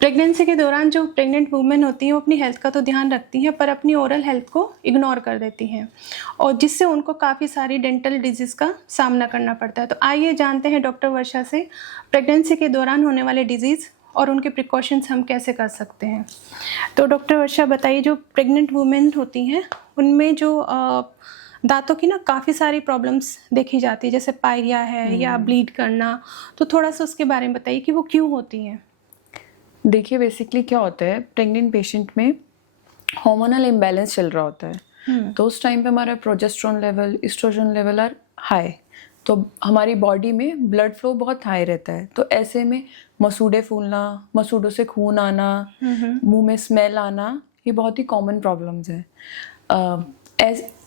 Pregnancy के दौरान जो प्रेग्नेंट वुमेन होती हैं वो अपनी हेल्थ का तो ध्यान रखती हैं पर अपनी ओरल हेल्थ को इग्नोर कर देती हैं और जिससे उनको काफ़ी सारी डेंटल डिजीज़ का सामना करना पड़ता है। तो आइए जानते हैं डॉक्टर वर्षा से प्रेगनेंसी के दौरान होने वाले डिजीज़ और उनके प्रिकॉशंस हम कैसे कर सकते हैं। तो डॉक्टर वर्षा बताइए, जो प्रेग्नेंट वुमेन होती हैं उनमें जो दांतों की ना काफ़ी सारी प्रॉब्लम्स देखी जाती है, जैसे पायरिया है या ब्लीड करना। तो थोड़ा सा उसके बारे में बताइए कि वो क्यों होती हैं। देखिए बेसिकली क्या होता है, प्रेग्नेंट पेशेंट में हार्मोनल इम्बैलेंस चल रहा होता है। तो उस टाइम पे हमारा progesterone level, oestrogen level are high, तो हमारी बॉडी में ब्लड फ्लो बहुत हाई रहता है। तो ऐसे में मसूड़े फूलना, मसूड़ों से खून आना, मुंह में स्मेल आना, ये बहुत ही कॉमन प्रॉब्लम्स हैं।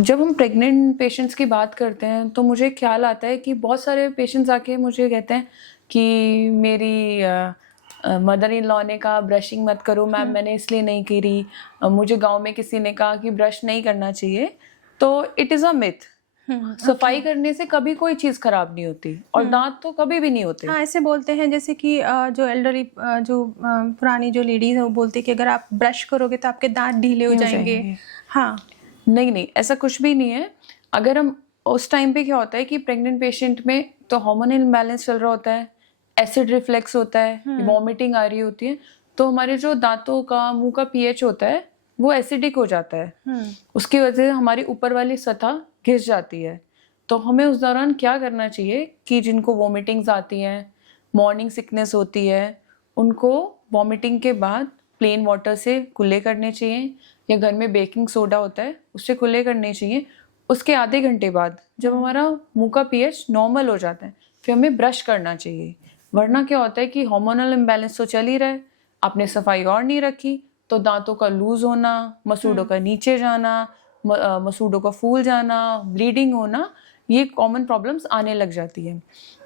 जब हम प्रेग्नेंट पेशेंट्स की बात करते हैं तो मुझे ख्याल आता है कि बहुत सारे पेशेंट्स आके मुझे कहते हैं कि मेरी मदर इन लॉ ने कहा ब्रशिंग मत करो मैम, मैंने इसलिए नहीं करी। मुझे गांव में किसी ने कहा कि ब्रश नहीं करना चाहिए। तो इट इज़ अ मिथ। सफाई करने से कभी कोई चीज़ खराब नहीं होती और दांत तो कभी भी नहीं होते। हाँ, ऐसे बोलते हैं जैसे कि जो एल्डरली पुरानी जो लेडीज है वो बोलती है कि अगर आप ब्रश करोगे तो आपके दांत ढीले हो जाएंगे। हाँ, नहीं, ऐसा कुछ भी नहीं है। अगर हम उस टाइम पे क्या होता है कि प्रेग्नेंट पेशेंट में तो हार्मोनल इम्बैलेंस चल रहा होता है, एसिड रिफ्लेक्स होता है, वॉमिटिंग आ रही होती है, तो हमारे जो दांतों का, मुंह का पीएच होता है वो एसिडिक हो जाता है। उसकी वजह से हमारी ऊपर वाली सतह घिस जाती है। तो हमें उस दौरान क्या करना चाहिए कि जिनको वॉमिटिंग्स आती हैं, मॉर्निंग सिकनेस होती है, उनको वॉमिटिंग के बाद प्लेन वाटर से कुल्ले करने चाहिए या घर में बेकिंग सोडा होता है उससे कुल्ले करने चाहिए। उसके आधे घंटे बाद जब हमारा मुंह का पीएच नॉर्मल हो जाता है फिर हमें ब्रश करना चाहिए। वरना क्या होता है कि हार्मोनल इम्बैलेंस तो चल ही रहा है, आपने सफाई और नहीं रखी तो दांतों का लूज होना, मसूड़ों का नीचे जाना, मसूड़ों का फूल जाना, ब्लीडिंग होना, ये कॉमन प्रॉब्लम्स आने लग जाती है।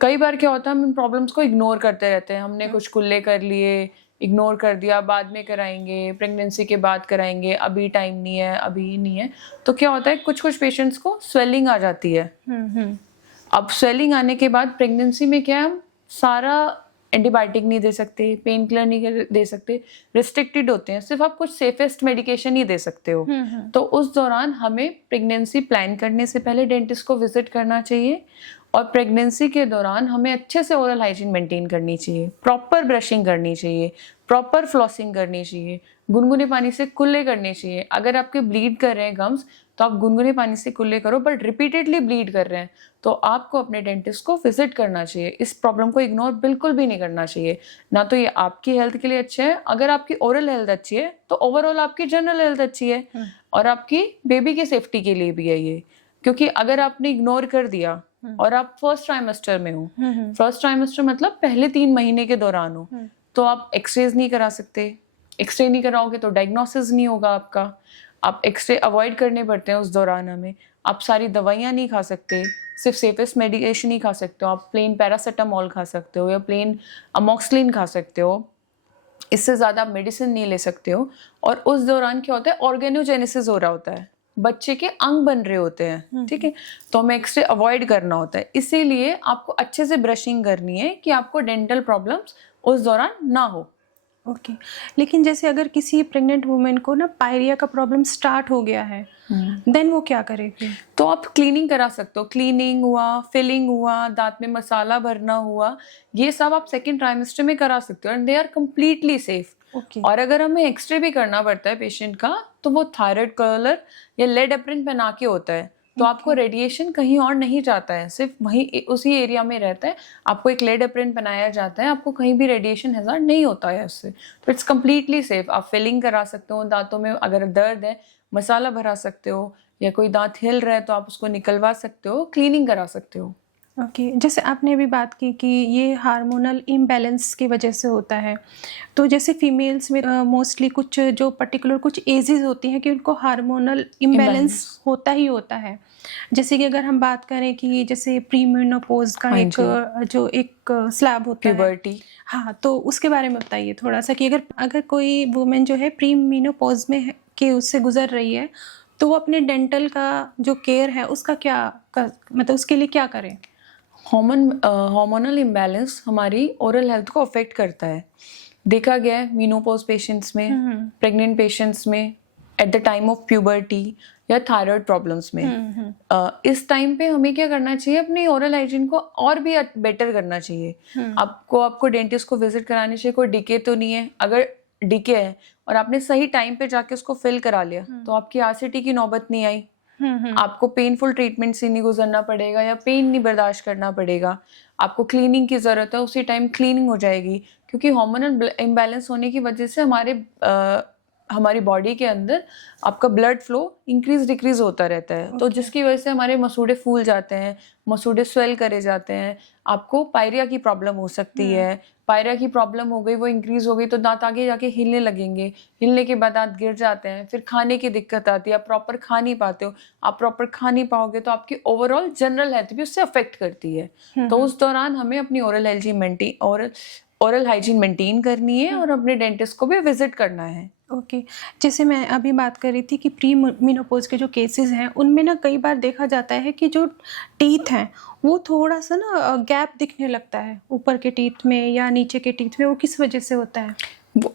कई बार क्या होता है हम इन प्रॉब्लम्स को इग्नोर करते रहते हैं। हमने कुछ कुल्ले कर लिए, इग्नोर कर दिया, बाद में कराएंगे, प्रेगनेंसी के बाद कराएंगे, अभी टाइम नहीं है, अभी नहीं है। तो क्या होता है कुछ कुछ पेशेंट्स को स्वेलिंग आ जाती है। अब स्वेलिंग आने के बाद प्रेगनेंसी में क्या हम सारा एंटीबायोटिक नहीं दे सकते, पेन किलर नहीं दे सकते, रिस्ट्रिक्टेड होते हैं, सिर्फ आप कुछ सेफेस्ट मेडिकेशन ही दे सकते हो। तो उस दौरान हमें प्रेगनेंसी प्लान करने से पहले डेंटिस्ट को विजिट करना चाहिए और प्रेगनेंसी के दौरान हमें अच्छे से ओरल हाइजीन मेंटेन करनी चाहिए, प्रॉपर ब्रशिंग करनी चाहिए, प्रॉपर फ्लॉसिंग करनी चाहिए, गुनगुने पानी से कुल्ले करने चाहिए। अगर आपके ब्लीड कर रहे हैं गम्स तो आप गुनगुने पानी से कुल्ले करो, बट रिपीटेडली ब्लीड कर रहे हैं तो आपको अपने डेंटिस्ट को विजिट करना चाहिए। इस प्रॉब्लम को इग्नोर बिल्कुल भी नहीं करना चाहिए। ना तो ये आपकी हेल्थ के लिए अच्छा है, अगर आपकी ओरल हेल्थ अच्छी है तो ओवरऑल आपकी जनरल हेल्थ अच्छी है और आपकी बेबी की सेफ्टी के लिए भी है ये। क्योंकि अगर आपने इग्नोर कर दिया और आप फर्स्ट ट्राइमेस्टर में हो, फर्स्ट ट्राइमेस्टर मतलब पहले 3 महीने के दौरान हो, तो आप एक्सरेज नहीं करा सकते। एक्सरे नहीं कराओगे तो डायग्नोसिस नहीं होगा आपका। आप एक्सरे अवॉइड करने पड़ते हैं उस दौरान हमें। आप सारी दवाइयाँ नहीं खा सकते, सिर्फ सेफेस्ट मेडिकेशन ही खा सकते हो। आप प्लेन पैरासीटामोल खा सकते हो या प्लेन अमोक्सिलिन खा सकते हो, इससे ज़्यादा आप मेडिसिन नहीं ले सकते हो। और उस दौरान क्या होता है, ऑर्गेनोजेनेसिस हो रहा होता है, बच्चे के अंग बन रहे होते हैं, ठीक है। तो हमें एक्सरे अवॉइड करना होता है, इसीलिए आपको अच्छे से ब्रशिंग करनी है कि आपको डेंटल प्रॉब्लम्स उस दौरान ना हो। ओके, लेकिन जैसे अगर किसी प्रेग्नेंट वुमेन को ना पायरिया का प्रॉब्लम स्टार्ट हो गया है, देन वो क्या करेगी? तो आप क्लीनिंग करा सकते हो। क्लीनिंग हुआ, फिलिंग हुआ, दांत में मसाला भरना हुआ, ये सब आप सेकेंड ट्राइमेस्टर में करा सकते हो and they are completely safe. और अगर हमें एक्सरे भी करना पड़ता है पेशेंट का तो वो थायराइड कलर या लेड एप्रिन पहना के होता है। तो आपको रेडिएशन कहीं और नहीं जाता है, सिर्फ वहीं उसी एरिया में रहता है। आपको एक लेड एप्रिन पहनाया जाता है, आपको कहीं भी रेडिएशन हैजार्ड नहीं होता है उससे। तो इट्स कम्प्लीटली सेफ। आप फिलिंग करा सकते हो दांतों में, अगर दर्द है मसाला भरा सकते हो, या कोई दांत हिल रहा है तो आप उसको निकलवा सकते हो, क्लीनिंग करा सकते हो। ओके, जैसे आपने अभी बात की कि ये हार्मोनल इम्बैलेंस की वजह से होता है, तो जैसे फीमेल्स में मोस्टली कुछ जो पर्टिकुलर कुछ एजेस होती हैं कि उनको हार्मोनल इम्बैलेंस होता ही होता है। जैसे कि अगर हम बात करें कि जैसे प्रीमेनोपॉज का एक स्लैब होता है, प्यूबर्टी, हाँ, तो उसके बारे में बताइए थोड़ा सा कि अगर कोई वुमेन जो है प्रीमेनोपॉज में के उससे गुजर रही है तो वो अपने डेंटल का जो केयर है उसका मतलब उसके लिए क्या करें? हार्मोनल इम्बैलेंस हमारी ओरल हेल्थ को अफेक्ट करता है। देखा गया है मीनोपॉज पेशेंट्स में, प्रेग्नेंट पेशेंट्स में, at the time of puberty या थायराइड प्रॉब्लम्स में। इस टाइम पे हमें क्या करना चाहिए, अपनी ओरल हाइजीन को और भी बेटर करना चाहिए। आपको डेंटिस्ट को विजिट कराने चाहिए। कोई डिके तो नहीं है, अगर डिके है और आपने सही टाइम पे जाके उसको फिल करा लिया तो आपकी आरसीटी की नौबत नहीं आई, आपको पेनफुल ट्रीटमेंट से नहीं गुजरना पड़ेगा या पेन नहीं बर्दाश्त करना पड़ेगा। आपको क्लीनिंग की ज़रूरत है, उसी टाइम क्लीनिंग हो जाएगी, क्योंकि हार्मोनल इम्बैलेंस होने की वजह से हमारी बॉडी के अंदर आपका ब्लड फ्लो इंक्रीज डिक्रीज होता रहता है। तो जिसकी वजह से हमारे मसूड़े फूल जाते हैं, मसूड़े स्वेल करे जाते हैं, आपको पायरिया की प्रॉब्लम हो सकती है। पायरिया की प्रॉब्लम हो गई, वो इंक्रीज हो गई तो दांत आगे जाके हिलने लगेंगे, हिलने के बाद दांत गिर जाते हैं, फिर खाने की दिक्कत आती है, आप प्रॉपर खा नहीं पाते हो। आप प्रॉपर खा नहीं पाओगे तो आपकी ओवरऑल जनरल हेल्थ भी उससे अफेक्ट करती है। तो उस दौरान हमें अपनी ओरल हाइजीन मेंटेन करनी है और अपने डेंटिस्ट को भी विजिट करना है। ओके जैसे मैं अभी बात कर रही थी कि प्री मीनोपॉज के जो केसेस हैं उनमें ना कई बार देखा जाता है कि जो टीथ हैं वो थोड़ा सा ना गैप दिखने लगता है ऊपर के टीथ में या नीचे के टीथ में। वो किस वजह से होता है?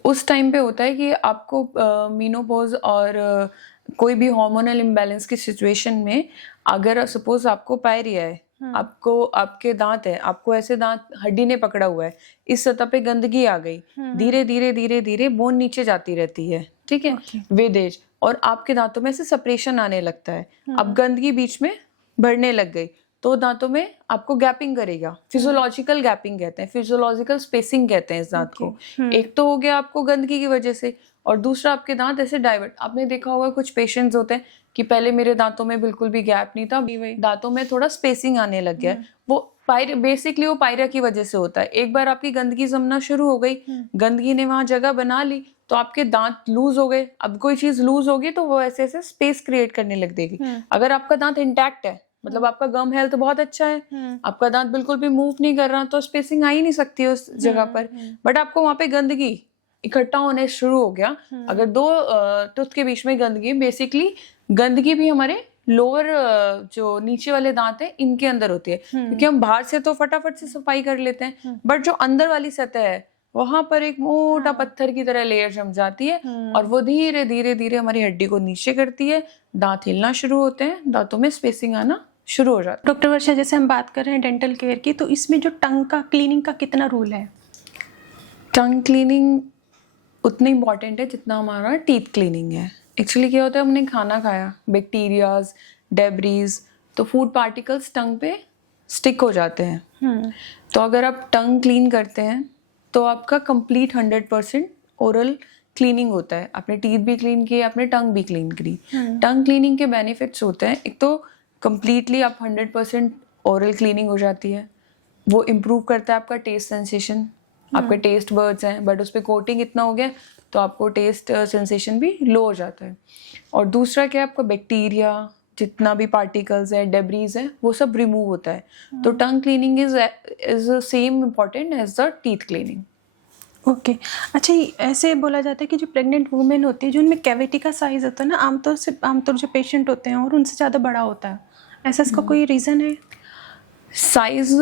उस टाइम पे होता है कि आपको मीनोपॉज और कोई भी हार्मोनल इम्बैलेंस की सिचुएशन में, अगर सपोज आपको पायरिया है, आपको आपके दांत है, आपको ऐसे दांत हड्डी ने पकड़ा हुआ है, इस सतह पे गंदगी आ गई, धीरे धीरे धीरे धीरे बोन नीचे जाती रहती है, ठीक है, विद एज, और आपके दांतों में से सेपरेशन आने लगता है। अब गंदगी बीच में बढ़ने लग गई तो दांतों में आपको गैपिंग करेगा, फिजियोलॉजिकल गैपिंग कहते हैं, फिजियोलॉजिकल स्पेसिंग कहते हैं इस दांत को। एक तो हो गया आपको गंदगी की वजह से, और दूसरा आपके दांत ऐसे डाइवर्ट। आपने देखा होगा कुछ पेशेंट्स होते हैं कि पहले मेरे दांतों में बिल्कुल भी गैप नहीं था, दांतों में थोड़ा स्पेसिंग आने लग गया। वो बेसिकली वो पायरिया की वजह से होता है। एक बार आपकी गंदगी जमना शुरू हो गई, गंदगी ने वहां जगह बना ली तो आपके दांत लूज हो गए। अब कोई चीज लूज होगी तो वो ऐसे ऐसे स्पेस क्रिएट करने लग देगी। अगर आपका दांत इंटैक्ट है, मतलब आपका गम हेल्थ बहुत अच्छा है, आपका दांत बिल्कुल भी मूव नहीं कर रहा, तो स्पेसिंग आ ही नहीं सकती उस जगह पर। बट आपको वहां पे गंदगी इकट्ठा होने शुरू हो गया। अगर दो टूथ के बीच में गंदगी, बेसिकली गंदगी भी हमारे लोअर जो नीचे वाले दांत है इनके अंदर होती है, क्योंकि हम बाहर से तो फटाफट से सफाई कर लेते हैं, बट जो अंदर वाली सतह है वहां पर एक मोटा पत्थर की तरह लेयर जम जाती है और वो धीरे धीरे धीरे हमारी हड्डी को नीचे करती है, दांत हिलना शुरू होते हैं, दांतों में स्पेसिंग आना शुरू हो जाता है। डॉक्टर वर्षा, जैसे हम बात कर रहे हैं डेंटल केयर की, तो इसमें जो टंग का क्लीनिंग का कितना रोल है? टंग क्लीनिंग उतनी इम्पॉर्टेंट है जितना हमारा टीथ क्लीनिंग है। एक्चुअली क्या होता है, हमने खाना खाया, बैक्टीरियाज, डेब्रीज, तो फूड पार्टिकल्स टंग पे स्टिक हो जाते हैं। तो अगर आप टंग क्लीन करते हैं तो आपका कंप्लीट 100% ओरल क्लीनिंग होता है। आपने टीथ भी क्लीन किए, आपने टंग भी क्लीन करी। टंग क्लीनिंग के बेनिफिट्स होते हैं, एक तो कंप्लीटली आप 100% ओरल क्लीनिंग हो जाती है, वो इम्प्रूव करता है आपका टेस्ट सेंसेशन। आपके टेस्ट बर्ड्स हैं बट उस पर कोटिंग इतना हो गया तो आपको टेस्ट सेंसेशन भी लो हो जाता है। और दूसरा क्या है, आपका बैक्टीरिया जितना भी पार्टिकल्स है, डेब्रीज है, वो सब रिमूव होता है। तो tongue cleaning is same important as the teeth cleaning. Okay अच्छा, ऐसे बोला जाता है कि जो प्रेग्नेंट वुमेन होती है, जो उनमें कैविटी का साइज होता है ना, आमतौर जो पेशेंट होते हैं और उनसे ज़्यादा बड़ा होता है, ऐसा इसका कोई रीज़न है? Size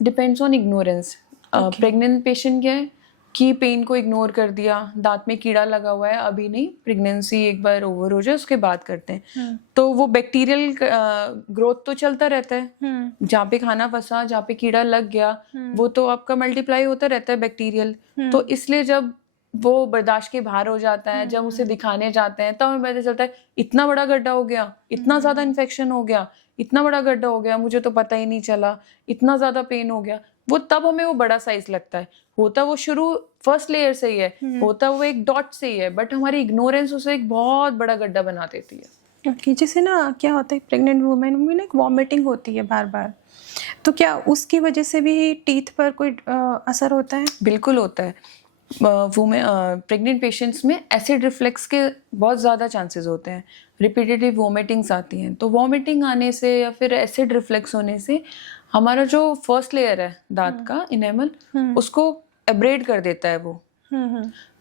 depends on ignorance. Pregnant patient क्या है कि पेन को इग्नोर कर दिया, दांत में कीड़ा लगा हुआ है, अभी नहीं, प्रेगनेंसी एक बार ओवर हो जाए उसके बाद करते हैं। तो वो बैक्टीरियल ग्रोथ तो चलता रहता है, जहाँ पे खाना फंसा, जहाँ पे कीड़ा लग गया, वो तो आपका मल्टीप्लाई होता रहता है बैक्टीरियल। तो इसलिए जब वो बर्दाश्त के बाहर हो जाता है, जब उसे दिखाने जाते हैं तब हमें पता चलता है इतना बड़ा गड्ढा हो गया, इतना ज्यादा इन्फेक्शन हो गया, इतना बड़ा गड्ढा हो गया, मुझे तो पता ही नहीं चला, इतना ज्यादा पेन हो गया। वो तब हमें वो बड़ा साइज लगता है। होता वो शुरू फर्स्ट लेयर से ही है, होता वो एक डॉट से ही है, बट हमारी इग्नोरेंस उसे एक बहुत बड़ा गड्ढा बना देती है। ओके जैसे ना क्या होता है, प्रेग्नेंट वुमेन में ना एक वॉमिटिंग होती है बार बार, तो क्या उसकी वजह से भी टीथ पर कोई असर होता है? बिल्कुल होता है। प्रेग्नेंट पेशेंट्स में एसिड रिफ्लेक्स के बहुत ज़्यादा चांसेस होते हैं, रिपीटेटिव वॉमिटिंग्स आती हैं। तो वॉमिटिंग आने से या फिर एसिड रिफ्लेक्स होने से हमारा जो फर्स्ट लेयर है दांत का इनेमल, उसको एब्रेड कर देता है वो।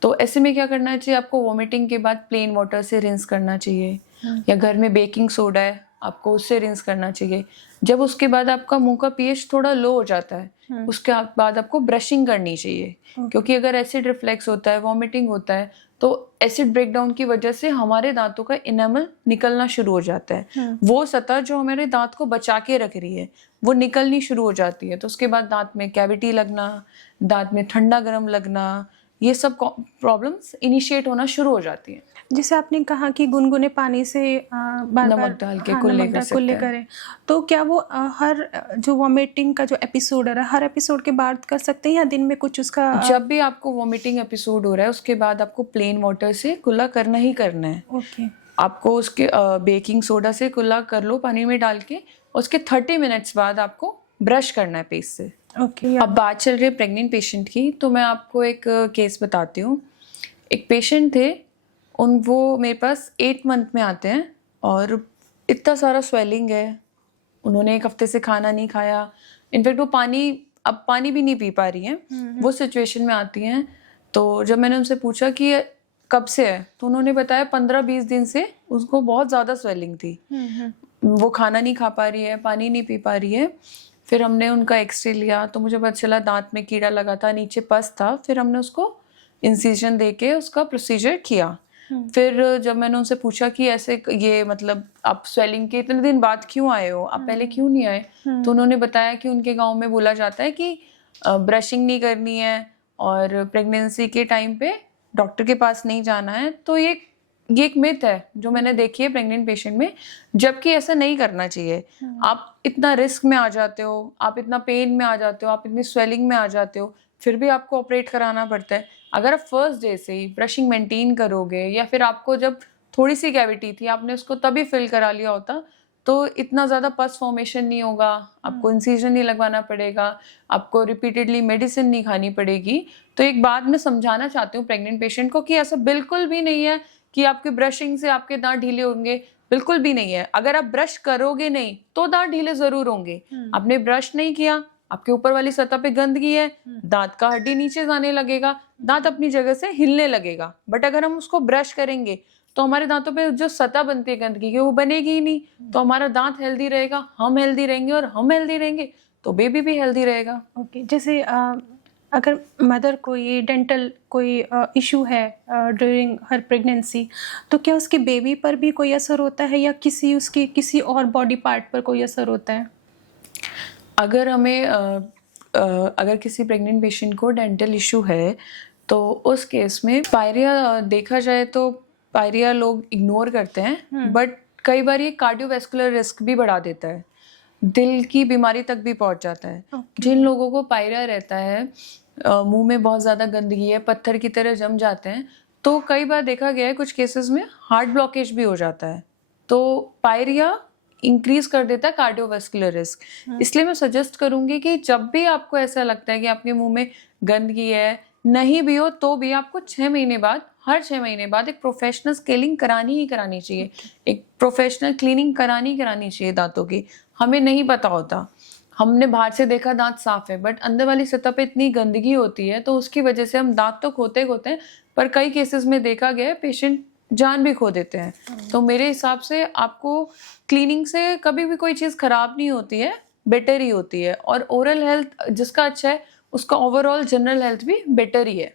तो ऐसे में क्या करना चाहिए, आपको वॉमिटिंग के बाद प्लेन वाटर से रिंस करना चाहिए, या घर में बेकिंग सोडा है आपको उससे रिंस करना चाहिए। जब उसके बाद आपका मुंह का पीएच थोड़ा लो हो जाता है, उसके बाद आपको ब्रशिंग करनी चाहिए, क्योंकि अगर एसिड रिफ्लेक्स होता है, वॉमिटिंग होता है, तो एसिड ब्रेकडाउन की वजह से हमारे दांतों का इनेमल निकलना शुरू हो जाता है। वो सतह जो हमारे दांत को बचा के रख रही है वो निकलनी शुरू हो जाती है। तो उसके बाद दांत में कैविटी लगना, दांत में ठंडा गर्म लगना, ये सब प्रॉब्लम्स इनिशिएट होना शुरू हो जाती हैं। जैसे आपने कहा कि गुनगुने पानी से बार नमक डाल के हाँ, कुल्ले नमक कर डाल कुल्ले सकते हैं। करें, तो क्या वो हर जो वॉमिटिंग का जो एपिसोड है हर एपिसोड के बाद कर सकते हैं या दिन में कुछ उसका जब भी आपको वॉमिटिंग एपिसोड हो रहा है उसके बाद आपको प्लेन वाटर से कुल्ला करना ही करना है। ओके। आपको उसके बेकिंग सोडा से कुल्ला कर लो पानी में डाल के, उसके 30 मिनट्स बाद आपको ब्रश करना है पेस्ट से। ओके। अब बात चल रही है प्रेग्नेंट पेशेंट की, तो मैं आपको एक केस बताती हूँ। एक पेशेंट थे, वो मेरे पास 8 मंथ में आते हैं और इतना सारा स्वेलिंग है, उन्होंने 1 हफ्ते से खाना नहीं खाया, इनफैक्ट वो अब पानी भी नहीं पी पा रही हैं। वो सिचुएशन में आती हैं। तो जब मैंने उनसे पूछा कि ये कब से है, तो उन्होंने बताया 15-20 दिन से उसको बहुत ज़्यादा स्वेलिंग थी। वो खाना नहीं खा पा रही है, पानी नहीं पी पा रही है। फिर हमने उनका एक्सरे लिया तो मुझे पता चला दांत में कीड़ा लगा था, नीचे पस था। फिर हमने उसको इंसिजन देके उसका प्रोसीजर किया। फिर जब मैंने उनसे पूछा कि ऐसे ये मतलब आप स्वेलिंग के इतने दिन बाद क्यों आए हो, आप पहले क्यों नहीं आए, तो उन्होंने बताया कि उनके गांव में बोला जाता है कि ब्रशिंग नहीं करनी है और प्रेगनेंसी के टाइम पे डॉक्टर के पास नहीं जाना है। तो ये एक मिथ है जो मैंने देखी है प्रेग्नेंट पेशेंट में, जबकि ऐसा नहीं करना चाहिए। आप इतना रिस्क में आ जाते हो, आप इतना पेन में आ जाते हो, आप इतनी स्वेलिंग में आ जाते हो, फिर भी आपको ऑपरेट कराना पड़ता है। अगर आप फर्स्ट डे से ही ब्रशिंग मेंटेन करोगे, या फिर आपको जब थोड़ी सी कैविटी थी आपने उसको तभी फिल करा लिया होता, तो इतना ज़्यादा पस फॉर्मेशन नहीं होगा, आपको इंसिजन नहीं लगवाना पड़ेगा, आपको रिपीटेडली मेडिसिन नहीं खानी पड़ेगी। तो एक बात मैं समझाना चाहती हूँ प्रेग्नेंट पेशेंट को कि ऐसा बिल्कुल भी नहीं है कि आपकी ब्रशिंग से आपके दांत ढीले होंगे, बिल्कुल भी नहीं है। अगर आप ब्रश करोगे नहीं तो दांत ढीले जरूर होंगे। आपने ब्रश नहीं किया, आपके ऊपर वाली सतह पे गंदगी है, दांत का हड्डी नीचे जाने लगेगा, दांत अपनी जगह से हिलने लगेगा। बट अगर हम उसको ब्रश करेंगे तो हमारे दांतों पे जो सतह बनती है गंदगी की वो बनेगी ही नहीं, तो हमारा दांत हेल्दी रहेगा, हम हेल्दी रहेंगे, और हम हेल्दी रहेंगे तो बेबी भी हेल्दी रहेगा। ओके। जैसे अगर मदर को ये डेंटल कोई इशू है ड्यूरिंग हर प्रेगनेंसी, तो क्या उसके बेबी पर भी कोई असर होता है या किसी और बॉडी पार्ट पर कोई असर होता है? अगर किसी प्रेग्नेंट पेशेंट को डेंटल इशू है तो उस केस में पायरिया देखा जाए तो पायरिया लोग इग्नोर करते हैं, बट कई बार ये कार्डियोवैस्कुलर रिस्क भी बढ़ा देता है, दिल की बीमारी तक भी पहुंच जाता है। जिन लोगों को पायरिया रहता है, मुंह में बहुत ज़्यादा गंदगी है, पत्थर की तरह जम जाते हैं, तो कई बार देखा गया है कुछ केसेस में हार्ट ब्लॉकेज भी हो जाता है। तो पायरिया इंक्रीज कर देता है कार्डियोवैस्कुलर रिस्क। इसलिए मैं सजेस्ट करूंगी कि जब भी आपको ऐसा लगता है कि आपके मुंह में गंदगी है, नहीं भी हो तो भी आपको हर 6 महीने बाद एक प्रोफेशनल स्केलिंग करानी ही करानी चाहिए, एक प्रोफेशनल क्लीनिंग करानी चाहिए दांतों की। हमें नहीं पता होता, हमने बाहर से देखा दांत साफ है, बट अंदर वाली सतह पे इतनी गंदगी होती है तो उसकी वजह से हम दांत तो खोते हैं, पर कई केसेस में देखा गया है पेशेंट जान भी खो देते हैं। तो मेरे हिसाब से आपको क्लीनिंग से कभी भी कोई चीज़ खराब नहीं होती है, बेटर ही होती है। और ओरल हेल्थ जिसका अच्छा है उसका ओवरऑल जनरल हेल्थ भी बेटर ही है।